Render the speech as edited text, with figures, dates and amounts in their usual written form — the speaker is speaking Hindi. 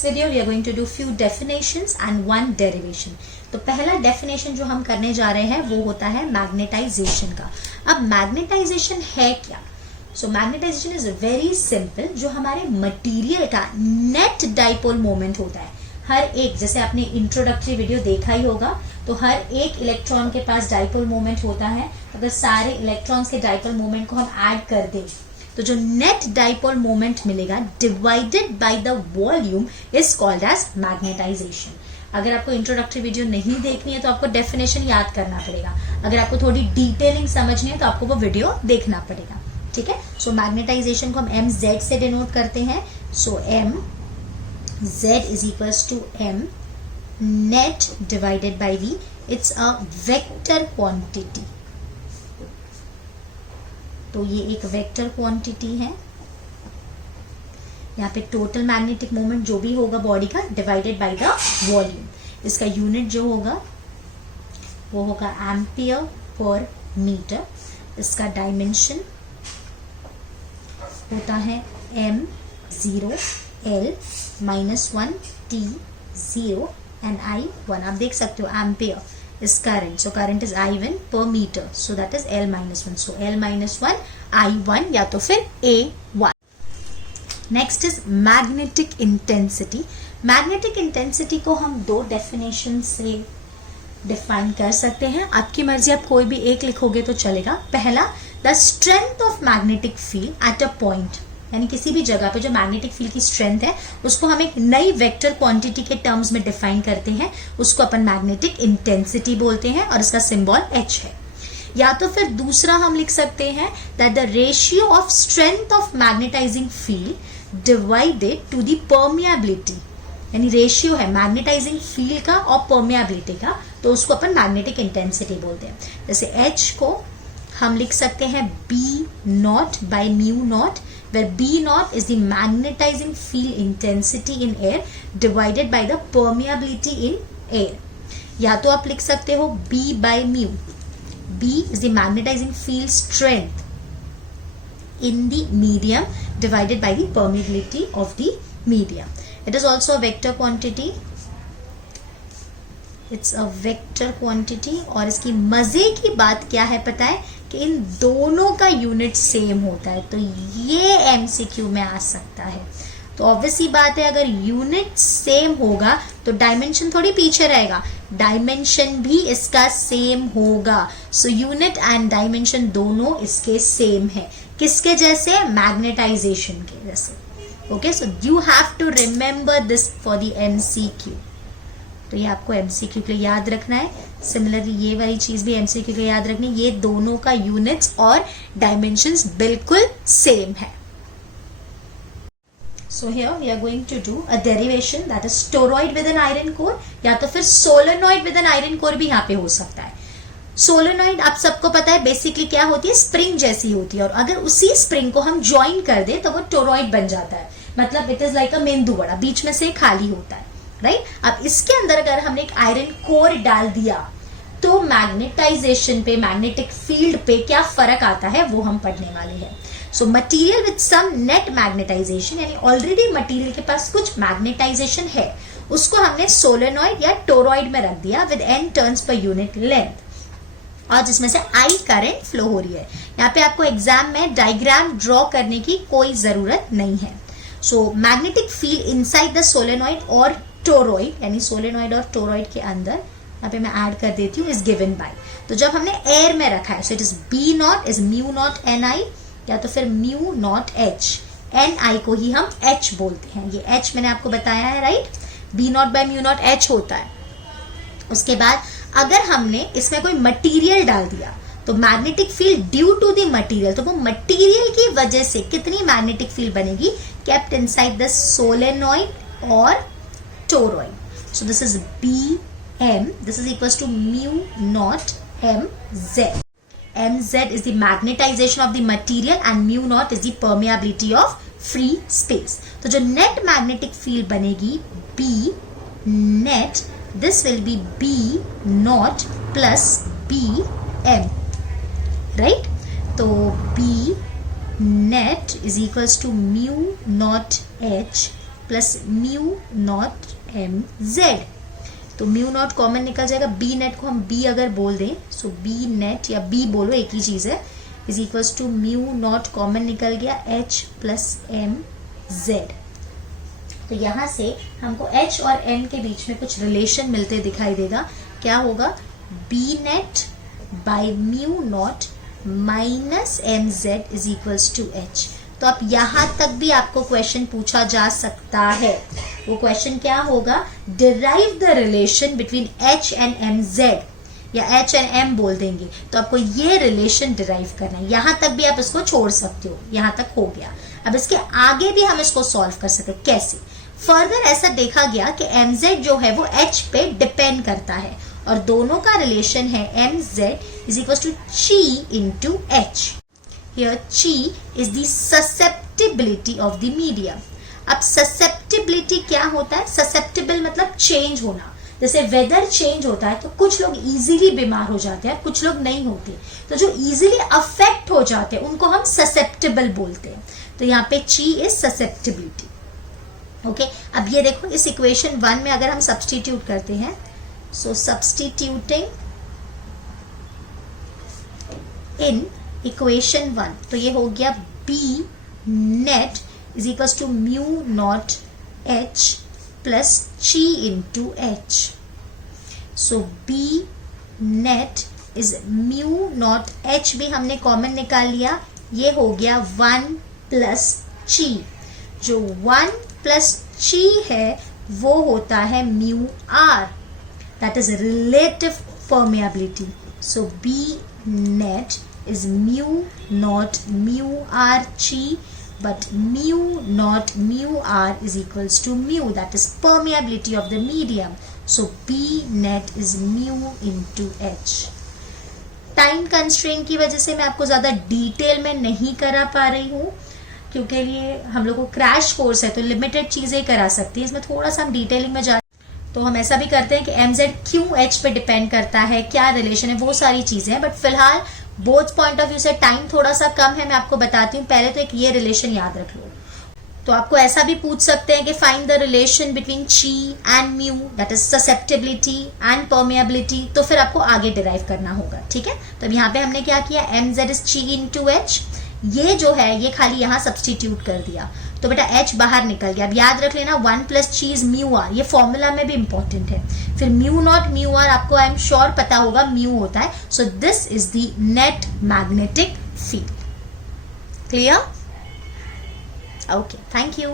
this video we are going to do few definitions and one derivation. तो पहला definition जो हम करने जा रहे हैं वो होता है magnetization का. अब magnetization है क्या? So magnetization is very simple. जो हमारे material का net dipole moment होता है, हर एक, जैसे आपने इंट्रोडक्टरी वीडियो देखा ही होगा, तो हर एक इलेक्ट्रॉन के पास डाइपोल मोमेंट होता है. अगर सारे इलेक्ट्रॉन्स के डाइपोल मोमेंट को हम ऐड कर दें तो जो नेट डाइपोल मोमेंट मिलेगा divided by the volume is called as magnetisation. अगर आपको इंट्रोडक्टरी वीडियो नहीं देखनी है तो आपको डेफिनेशन याद करना पड़ेगा. अगर आपको थोड़ी डिटेलिंग समझनी है तो आपको वो वीडियो देखना पड़ेगा. ठीक है. सो मैग्नेटाइजेशन को हम एम जेड से डिनोट करते हैं. सो M Z is equals to M net divided by V. It's a vector quantity. तो ये एक वेक्टर क्वांटिटी है. यहाँ पे टोटल मैग्नेटिक मोमेंट जो भी होगा बॉडी का डिवाइडेड बाय द वॉल्यूम. इसका यूनिट जो होगा वो होगा एम्पियर पर मीटर. इसका डायमेंशन होता है M0 L -1 T0 and I1. आप देख सकते हो ampere is current, so current is I1 per metre, so that is L -1. So L -1 I1 या तो फिर A1. Next is magnetic intensity. Magnetic intensity को हम दो डेफिनेशन से डिफाइन कर सकते हैं. आपकी मर्जी, आप कोई भी एक लिखोगे तो चलेगा. पहला, the strength of magnetic field at a point, यानी किसी भी जगह पे जो मैग्नेटिक फील्ड की स्ट्रेंथ है उसको हम एक नई वेक्टर क्वांटिटी के टर्म्स में डिफाइन करते हैं. उसको अपन मैग्नेटिक इंटेंसिटी बोलते हैं और इसका सिंबल H है. या तो फिर दूसरा हम लिख सकते हैं that the ratio of strength of magnetising field divided to the permeability, यानी रेशियो है मैग्नेटाइजिंग फील्ड का और परमिएबिलिटी का, तो उसको अपन मैग्नेटिक इंटेंसिटी बोलते हैं. जैसे H को हम लिख सकते हैं B0 by μ0, where B0 is the magnetizing field intensity in air divided by the permeability in air. या तो आप लिख सकते हो B by mu. B is the magnetizing field strength in the medium divided by the permeability of the medium. It is also a vector quantity. It's a vector quantity. और इसकी मजे की बात क्या है पता है कि इन दोनों का यूनिट सेम होता है, तो ये MCQ में आ सकता है. तो ऑब्वियसली बात है, अगर यूनिट सेम होगा तो डायमेंशन थोड़ी पीछे रहेगा, डायमेंशन भी इसका सेम होगा. सो यूनिट एंड डायमेंशन दोनों इसके सेम है. किसके जैसे? मैग्नेटाइजेशन के जैसे. Okay, so you have to remember this for the MCQ. तो ये आपको MCQ के लिए याद रखना है. सिमिलरली ये वाली चीज भी MCQ के लिए याद रखनी है. ये दोनों का यूनिट्स और डायमेंशंस बिल्कुल सेम है. So here we are going to do a derivation that is toroid with an iron core, या तो फिर solenoid with an iron core भी यहाँ पे हो सकता है. सोलेनॉइड आप सबको पता है बेसिकली क्या होती है, स्प्रिंग जैसी होती है, और अगर उसी स्प्रिंग को हम ज्वाइन कर दे तो वो टोरॉइड बन जाता है. मतलब इट इज लाइक अ मेंदू वड़ा, बीच में से खाली होता है. राइट. अब इसके अंदर अगर हमने एक आयरन कोर डाल दिया तो मैग्नेटाइजेशन पे, मैग्नेटिक फील्ड पे क्या फर्क आता है वो हम पढ़ने वाले हैं. So material with some net magnetisation, यानी ऑलरेडी मटेरियल के पास कुछ मैग्नेटाइजेशन है, उसको हमने सोलेनॉइड या टोरॉइड में रख दिया with n turns per unit length, और जिसमें से I करंट फ्लो हो रही है. यहाँ पे आपको एग्जाम में डायग्राम ड्रॉ करने की कोई जरूरत नहीं है. So magnetic field inside the solenoid और टोरॉइड, यानी सोलेनॉइड और टोरॉइड के अंदर, यहाँ पे मैं ऐड कर देती हूँ, इज गिवन बाय. तो जब हमने एयर में रखा है, so it is B0 is μ0 Ni, या तो फिर μ0 H. Ni को ही हम H बोलते हैं. ये H मैंने आपको बताया है, राइट. B0 by μ0 H होता है. उसके बाद अगर हमने इसमें कोई मटेरियल डाल दिया तो magnetic field due to the material, तो वो मटेरियल की वजह से कितनी मैग्नेटिक फील्ड बनेगी, केप्ट इनसाइड द सोलेनॉइड और toroid. So this is Bm, this is equals to μ0 Mz. Mz is the magnetization of the material and μ0 is the permeability of free space. तो जो net magnetic field बनेगी B net, this will be B0 plus Bm, right? तो B net is equals to μ0 H plus mu naught M Z. तो म्यू नॉट कॉमन निकल जाएगा, बी नेट को हम बी अगर बोल दें, सो बी नेट या बी बोलो एक ही चीज है, is equals to mu naught common निकल गया एच प्लस एम जेड। तो यहां से हमको एच और एम के बीच में कुछ रिलेशन मिलते दिखाई देगा। क्या होगा, B net by mu naught minus M Z is equals to H. तो अब यहां तक भी आपको क्वेश्चन पूछा जा सकता है। वो क्वेश्चन क्या होगा, derive the relation between H and M Z, या एच एंड एम बोल देंगे, तो आपको ये रिलेशन डिराइव करना है। यहां तक भी आप इसको छोड़ सकते हो, यहां तक हो गया। अब इसके आगे भी हम इसको सॉल्व कर सकते हैं। कैसे? फर्दर ऐसा देखा गया कि एम जेड जो है वो एच पे डिपेंड करता है, और दोनों का रिलेशन है M Z is equal to chi into H. Here chi is the susceptibility of the medium. अब susceptibility क्या होता है? Susceptible मतलब चेंज होना। जैसे वेदर चेंज होता है तो कुछ लोग इजीली बीमार हो जाते हैं, कुछ लोग नहीं होते। तो जो इजीली अफेक्ट हो जाते हैं उनको हम ससेप्टेबल बोलते हैं। तो यहाँ पे ची इज ससेप्टिबिलिटी। ओके, अब ये देखो, इस इक्वेशन 1 में अगर हम सब्सटीट्यूट करते हैं, सो सब्सटीट्यूटिंग इन इक्वेशन 1, तो ये हो गया B net is equals to mu naught H plus chi into H. So B net is mu naught H भी हमने कॉमन निकाल लिया, ये हो गया 1 प्लस ची। जो 1 प्लस ची है वो होता है mu R, that is relative permeability. So B net is mu not mu r chi, but mu not mu r is equals to mu, that is permeability of the medium. So B net is mu into H. Time constraint की वजह से मैं आपको ज्यादा डिटेल में नहीं करा पा रही हूँ, क्योंकि ये हम लोग को क्रैश कोर्स है तो लिमिटेड चीजें करा सकती है। इसमें थोड़ा सा हम डिटेलिंग में जा, तो हम ऐसा भी करते हैं कि एम जेड क्यों एच पे डिपेंड करता है, क्या रिलेशन है, वो सारी चीजें हैं। बट फिलहाल बोथ पॉइंट ऑफ व्यू से टाइम थोड़ा सा कम है, मैं आपको बताती हूँ। पहले तो एक ये रिलेशन याद रख लो। तो आपको ऐसा भी पूछ सकते हैं कि फाइंड द रिलेशन बिटवीन ची and mu, that is susceptibility and permeability. तो फिर आपको आगे डिराइव करना होगा, ठीक है। तो अब यहाँ पे हमने क्या किया, एम जेड इज ची इंटू एच, ये जो है ये खाली यहाँ सब्सटीट्यूट कर दिया, तो बेटा h बाहर निकल गया। अब याद रख लेना 1 प्लस ची इज म्यू आर, ये फॉर्मूला में भी इंपॉर्टेंट है। फिर म्यू नॉट म्यू आर आपको आई एम श्योर पता होगा म्यू होता है। So this is the net magnetic field. Clear? Okay, thank you.